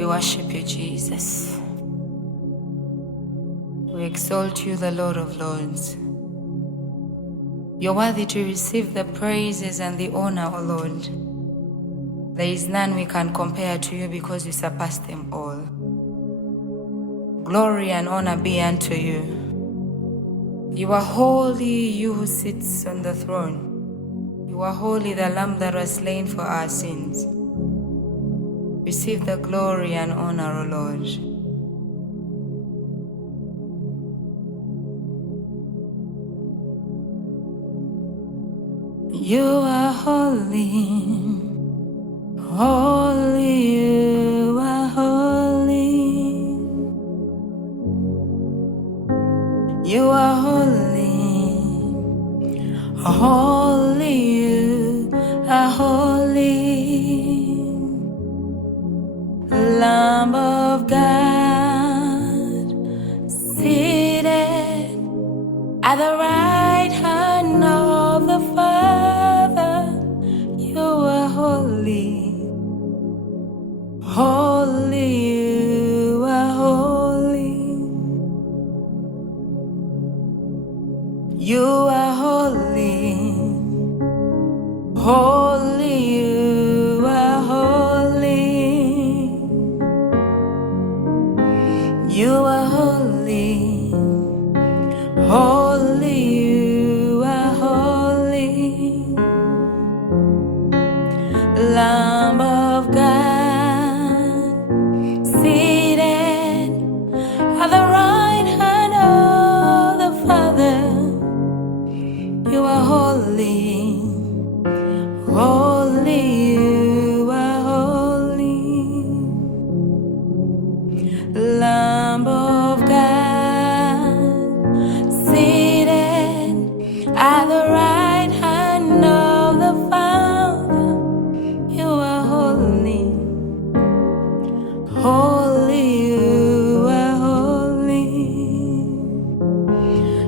We worship you, Jesus. We exalt you, the Lord of Lords. You're worthy to receive the praises and the honor, O Lord. There is none we can compare to you because you surpass them all. Glory and honor be unto you. You are holy, you who sits on the throne. You are holy, the Lamb that was slain for our sins. Receive the glory and honor, O Lord. You are holy, holy, you are holy. You are holy, holy, you are holy. Lamb of God, seated at the right hand of the Father, you are holy, holy, you are holy. You are holy, holy, you are holy. You are holy, holy, you are holy. Lamb of God, seated at the right hand of the Father, you are holy, holy, you are holy. Lamb of God, seated at the right hand of the Father, you are holy, holy, you are holy.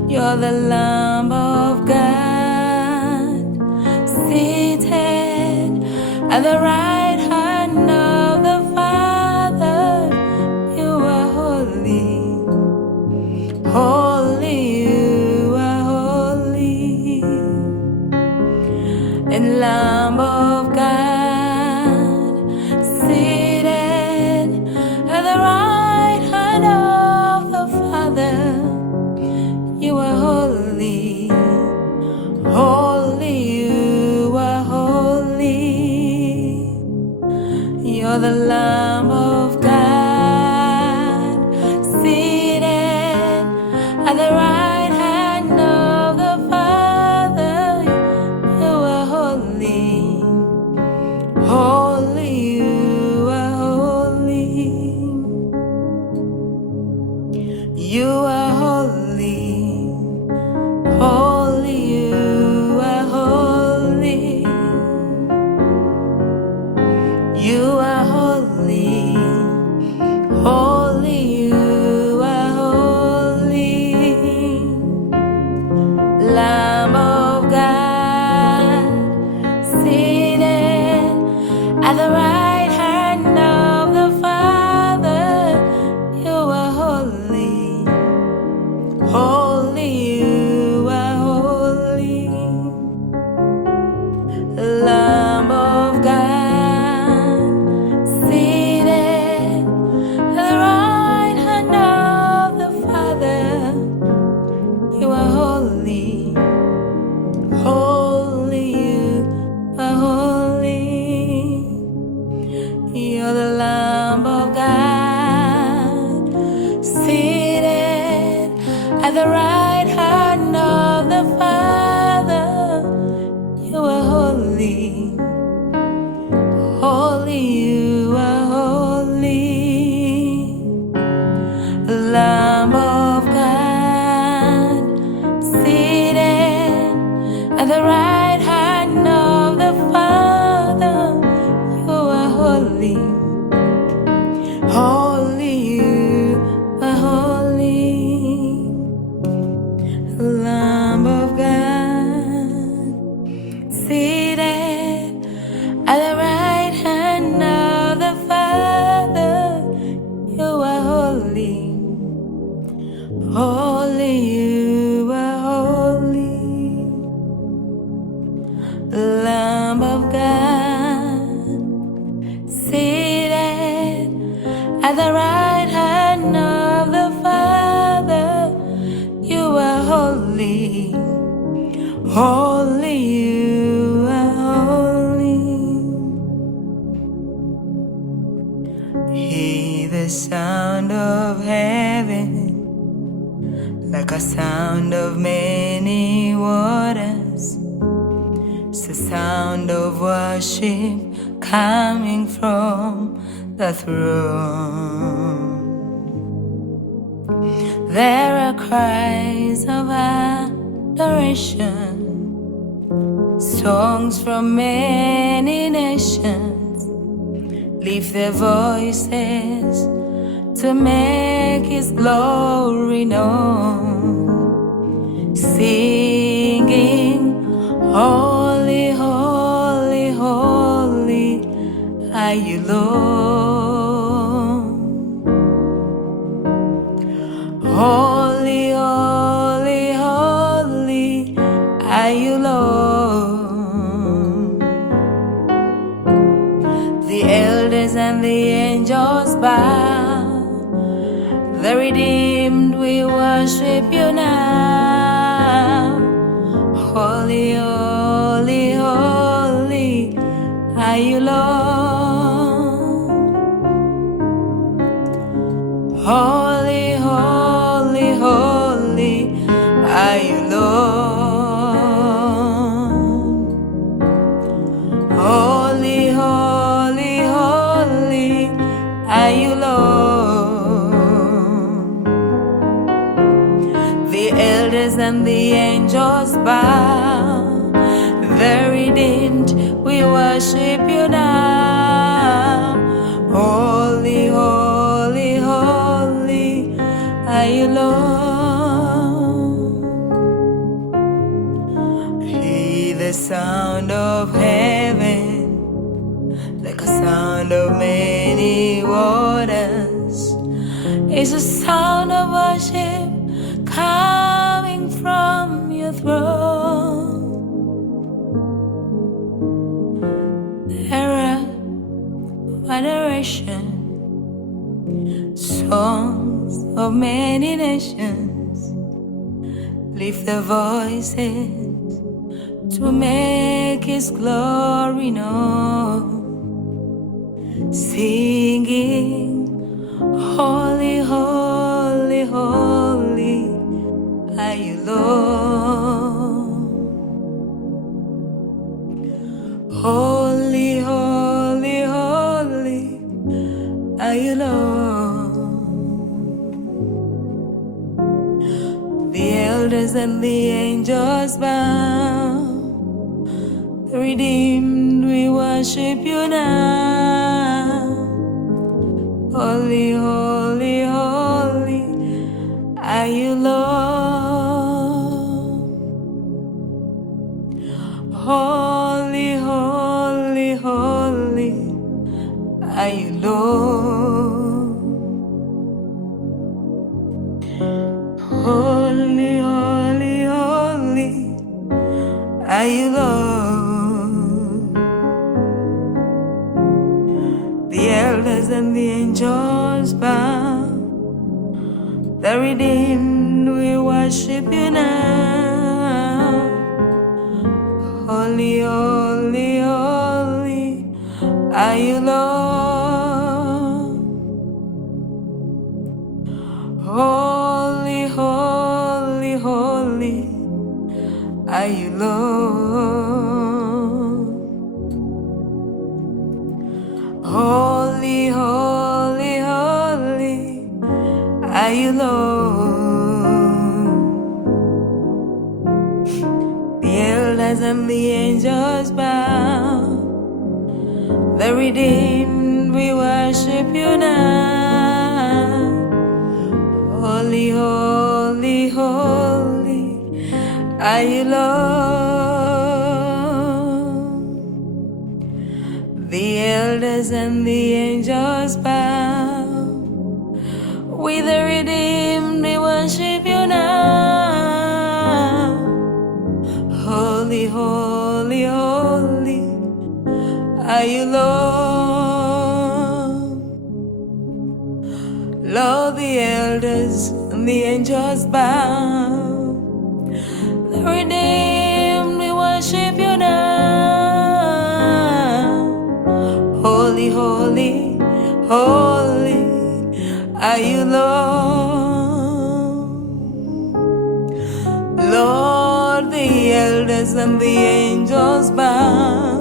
You're the Lamb of God, seated at the right hand of the Father, you are holy, holy, you are holy. And Lamb of God, seated at the right hand of the Father, you are holy, holy, you are holy. You're the Lamb of God, seated at the right hand of the Father, you are holy, holy, you are holy. You are holy, holy, you are holy. You are holy, holy, you are holy. Lamb of God, seated at the right hand of the Father, you are holy, holy, you are holy. Lamb of God, seated at the right hand of the Father, you are holy, holy, you are holy. You're the Lamb of God, seated at the right hand of the Father, you are holy, holy, you are holy. Lamb of God, seated at the right hand of the Father, you are holy, At the right hand of the Father, you are holy, holy, you are holy. Hear the sound of heaven, like a sound of many waters. It's the sound of worship coming from the throne. There are cries of adoration, songs from many nations lift their voices to make His glory known, singing, holy, holy, holy are you, Lord. Holy, holy, holy are you, Lord. The elders and the angels bow, the redeemed we worship you now. Holy, holy, holy are you, Lord. Holy, holy, holy are you, Lord. Holy, holy, holy are you, Lord. The elders and the angels bow, the redeemed we worship you now. Holy, holy, holy are you, Lord. Hear the sound of heaven, like a sound of many waters. It's the sound of worship coming from your throne. There are adoration, songs of many nations lift their voices to make His glory known, singing, holy, holy, holy are you, Lord. Holy, holy, holy are you, Lord. The elders and the angels bow, the redeemed we worship you now. Holy, holy, holy are you, Lord. Holy, holy, holy are you, Lord. Holy, holy, holy are you, Lord. The elders and the angels bow, the redeemed we worship you now. Holy, holy, holy are you, Lord. Holy, holy, holy are you, Lord. Holy, holy, holy are you, Lord. The elders and the angels bow, the redeemed we worship you now. Holy, holy, holy are you, Lord. The elders and the angels bow, with the redeemed we worship you now. Holy, holy, holy are you, Lord. Lord, the elders and the angels bow. The redeemed, we worship you now. Holy, holy, holy are you, Lord. Lord, the elders and the angels bow.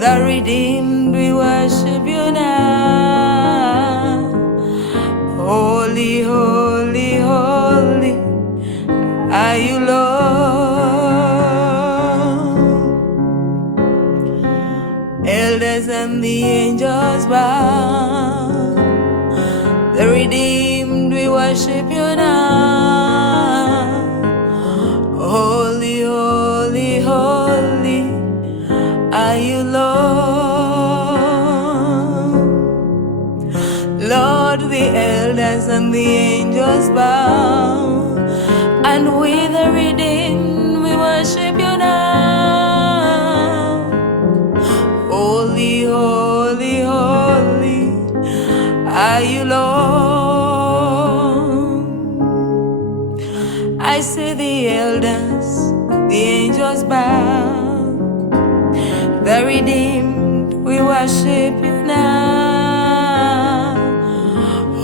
The redeemed, we worship you now. Holy, holy, holy are you, Lord. Elders and the angels bow. The redeemed, we worship you now. Holy, holy, holy are you, Lord. Lord, the elders and the angels bow, and we the redeemed, we worship you now. Holy, holy, holy are you, Lord. I say the elders, the angels bow. The redeemed, we worship you now.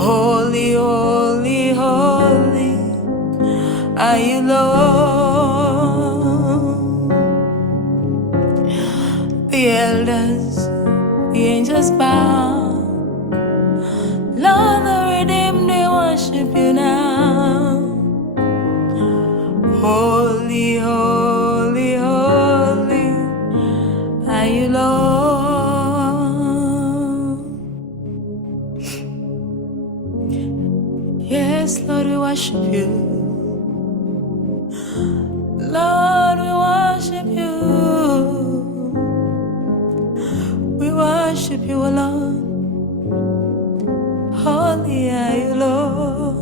Holy, holy, holy are you, Lord. The elders, the angels bow. Lord, the redeemed, we worship you now. Holy, holy, holy are you, Lord. Yes, Lord, we worship you. Lord, we worship you. We worship you alone. Holy are you, Lord.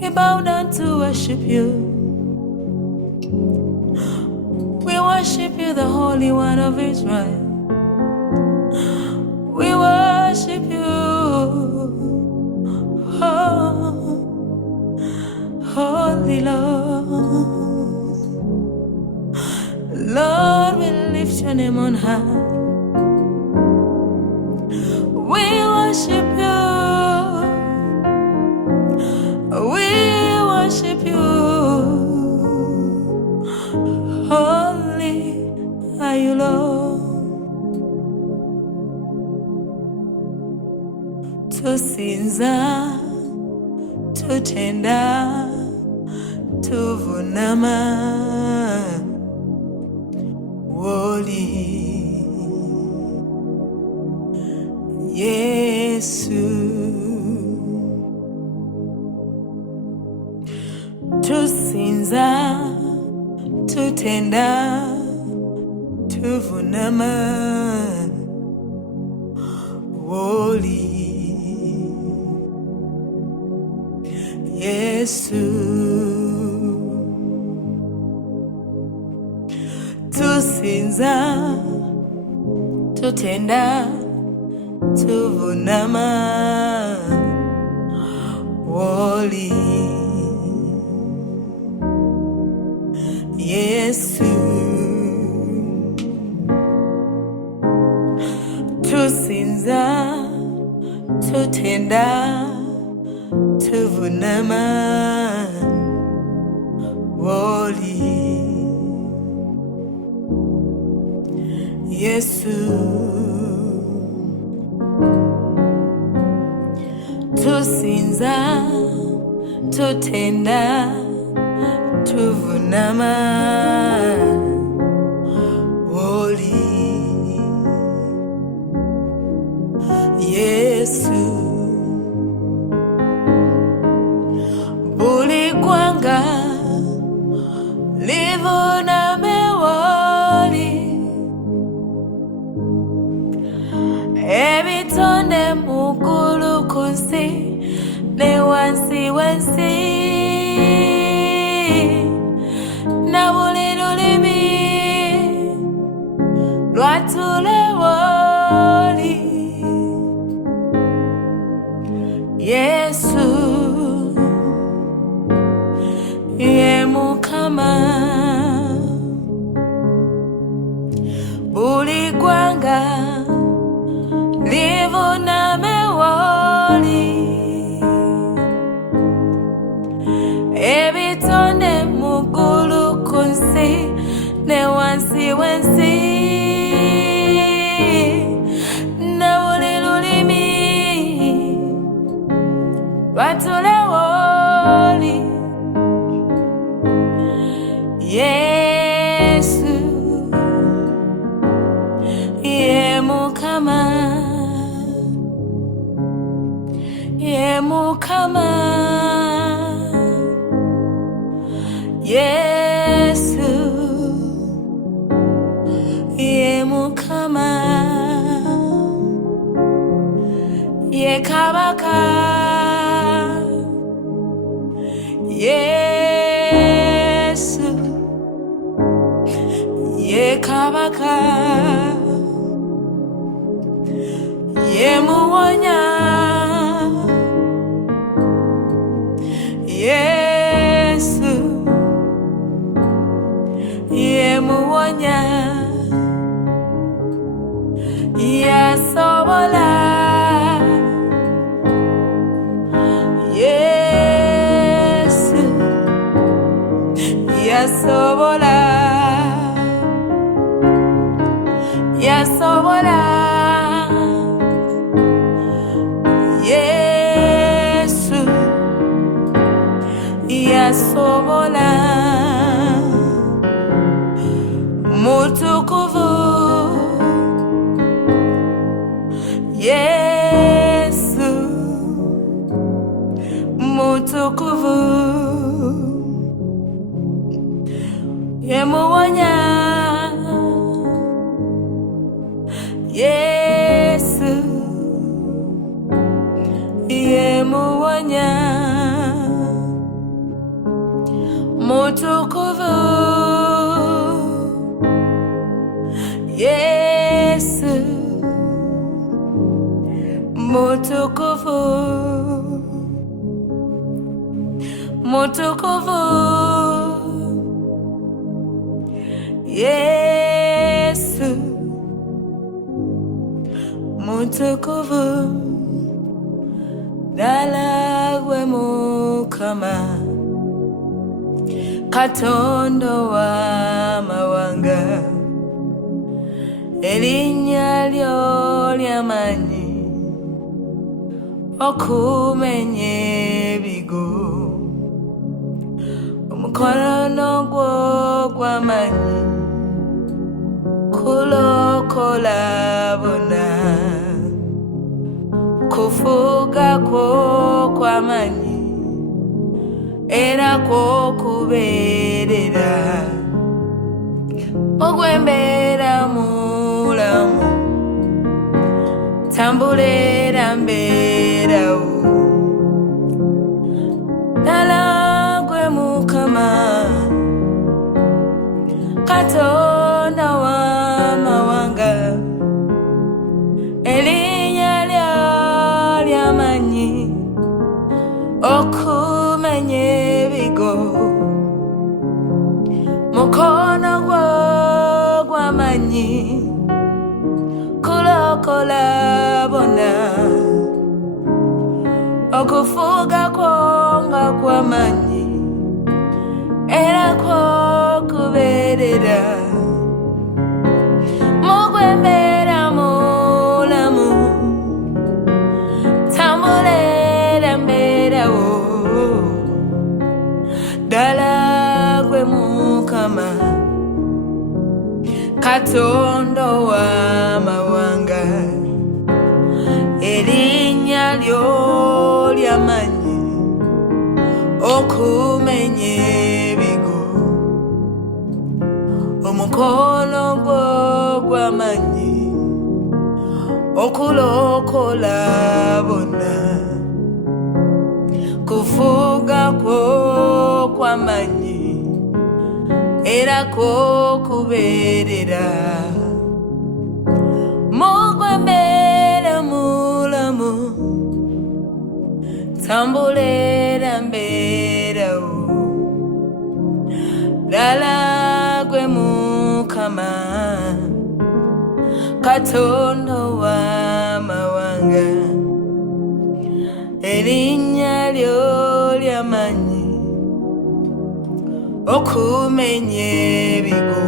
We bow down to worship you. We worship you, the Holy One of Israel. We worship you, oh, Holy Lord. Lord, we lift your name on high. We worship you. We worship you. Holy are you, Lord. Tusinza, tutenda, tuvunama, woli Yesu. Tusinza, tutenda, tuvunama, woli Yesu. Tusinza, tutenda, tuvunama, woli Yesu. Tusinza, tutenda, tuvunama, woli Yesu. Tusinza, tutenda, tuvunama, woli Yesu. Buli gwanga livuname, woli ebitonde mugulu kunsi ne wansi wensi, na buli lulimi lwatule, woli lyanga livuname woli ebitonde mugulu kunsi ne wansi wensi na buli lulimi lwatule woli Yesu ye Mukama ye Mukama Yesu ye Mukama ye Kabaka Yesu ye Kabaka ye Muwonya Yesu ye Muwonya yasobola Yesu yasobola yasobola Yesu yasobola mutukuvu Yesu mutukuvu ye Muwonya Yesu ye Muwonya mutukuvu Yesu mutukuvu mutukuvu Yesu mutukuvu dala gwe Mukama Katondo wa mawanga erinnya lyo lyamanyi okumenya ebigo omukono gwo gw'amanyi kulokola bonna kufuga kwo kw'amanyi era kw'okubeerera ogw'embeera mulamu tambulera mbeerawo ddala gwe Mukama Katonda w'amawanga erinnya lyo lyamanyi okumenya ebigo mukono gwo gw'amanyi kulokola bonna okufuga kwo nga kw'amanyi era kw'okubeerera mugw'embeera mulamu tambulera mbeerawo ddala gwe Mukama Katonda w'amawanga erinnya lyo lyamanyi okumenya ebigo omukono gwo gw'amanyi okulokola bonna kufuga kwo kw'amanyi era kw'okubeerera mugw'embeera mulamu tambulera mbeerawo ddala gwe Mukama Katonda w'amawanga, erinnya lyo ly'amanyi okumenya ebigo,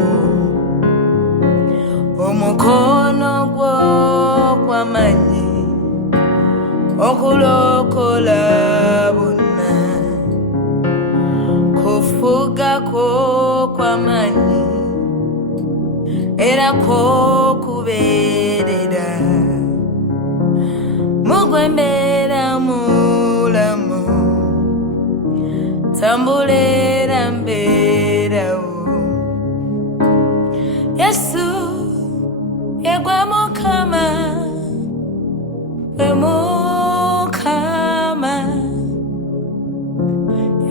omukono gwo gw'amanyi okulokola bonna, kufuga kwo kw'amanyi era kw'okubeerera, mugwe mbeera mulamu, tambula era mbeerawo. Yesu ye gwe Mukama, gwe Mukama.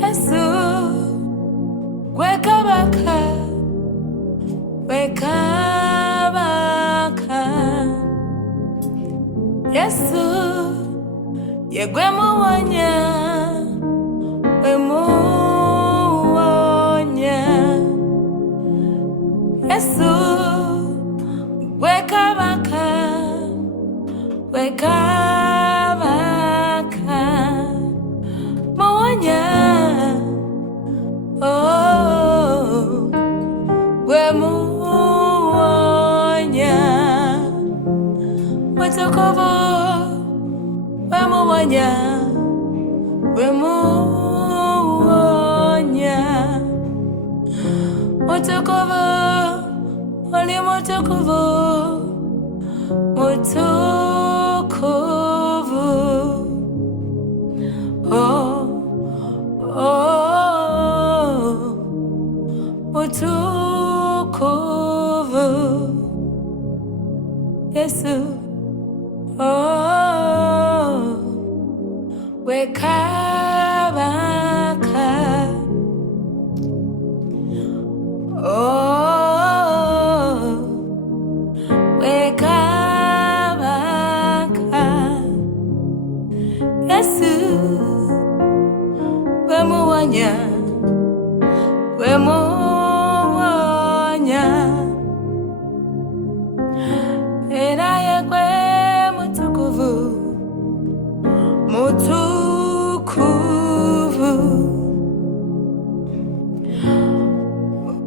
Yesu gwe Kabaka, gwe Kabaka. Yesu ye gwe Muwonya, gwe Muwonya. Yesu gwe Kabaka, gwe Kabaka. Muwonya, oh, gwe Muwonya. Mutukuvu gwe Muwonya, gwe Muwonya. Mutukuvu, oli mutukuvu, mutukuvu. Oh, oh, mutukuvu. Yesu, oh, gwe Kabaka. Oh, gwe Kabaka. Yesu, gwe Muwonya, gwe Muwonya. Era ye gwe mutukuvu, mutukuvu.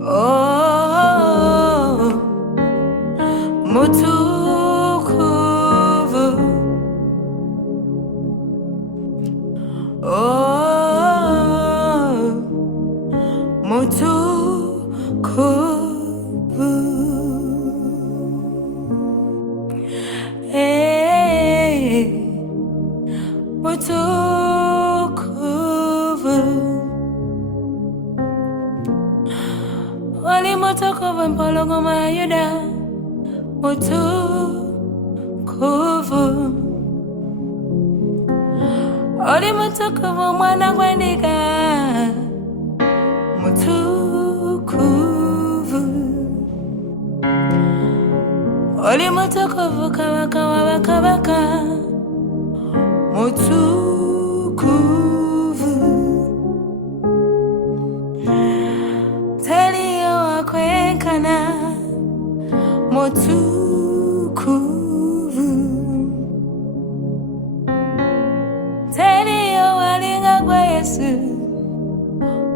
Oh, mutukuvu. Oh, mutukuvu. Hey, mutukuvu. Oli mutukuvu mpologoma ya Yuda, mutukuvu. Oli mutukuvu mwana gw'Endiga, mutukuvu. Oli mutukuvu Kabaka w'abakabaka, mutukuvu. Teriyo wakwenkana, mutukuvu. Teriyo walinga gwe Yesu,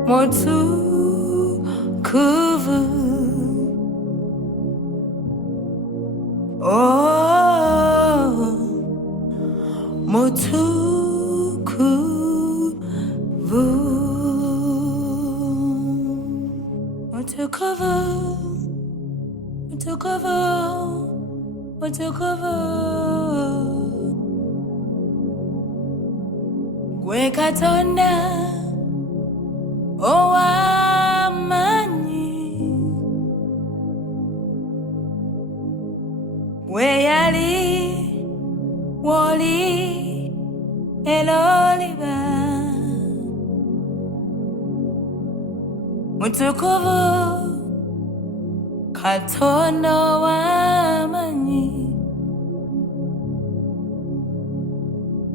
mutukuvu. Oh, mutukuvu. Mutukuvu, mutukuvu, mutukuvu. Gwe Katonda ow'amanyi, gwe yali, w'oli, era oliba. Mutukuvu Katonda ow'amanyi,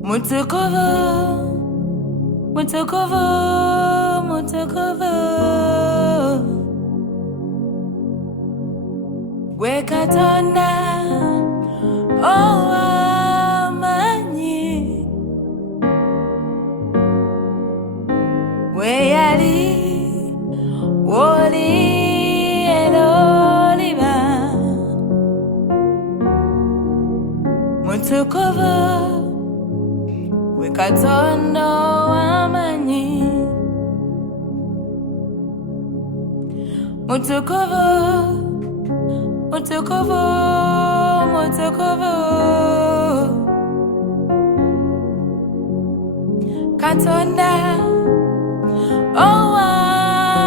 mutukuvu, mutukuvu, mutukuvu. gwe Katonda ow'amaanyi, gwe yali w'oli era oliba, mutukuvu gwe Katonda ow'amaanyi, mutukuvu, mutukuvu, mutukuvu, Katonda ow'amaanyi,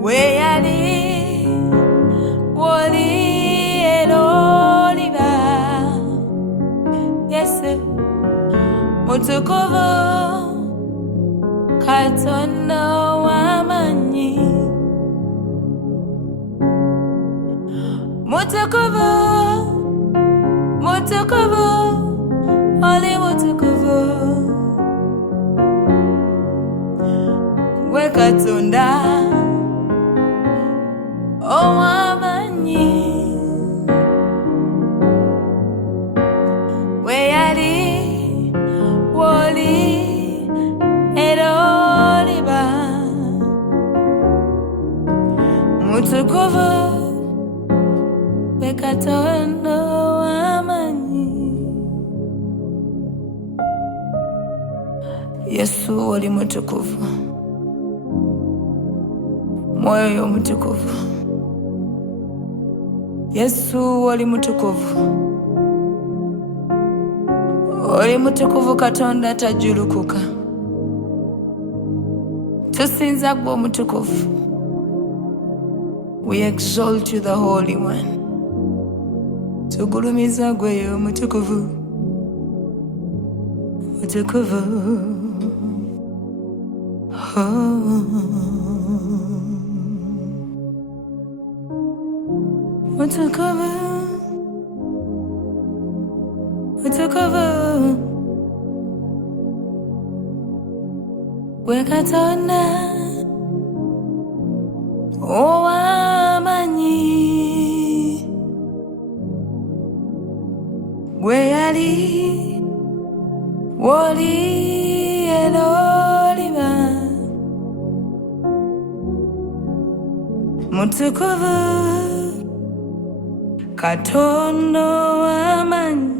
gwe yali w'oli era oliba, Yesu, mutukuvu Katonda ow'amaanyi, mutukuvu, mutukuvu, oli mutukuvu, gwe Katonda ow'amaanyi, gwe yali w'oli era oliba, mutukuvu gwe Katonda ow'amaanyi. Yesu oli mutukuvu, mwoyo mutukuvu, Yesu oli mutukuvu, oli mutukuvu Katonda tajulukuka, tusinza gwe omutukuvu. We exalt you, the Holy One. Tugulumiza gwe omutukuvu, mutukuvu, mutukuvu, mutukuvu, gwe Katonda ow'amaanyi, gwe yali w'oli era oliba, mutukuvu Katonda ow'amaanyi,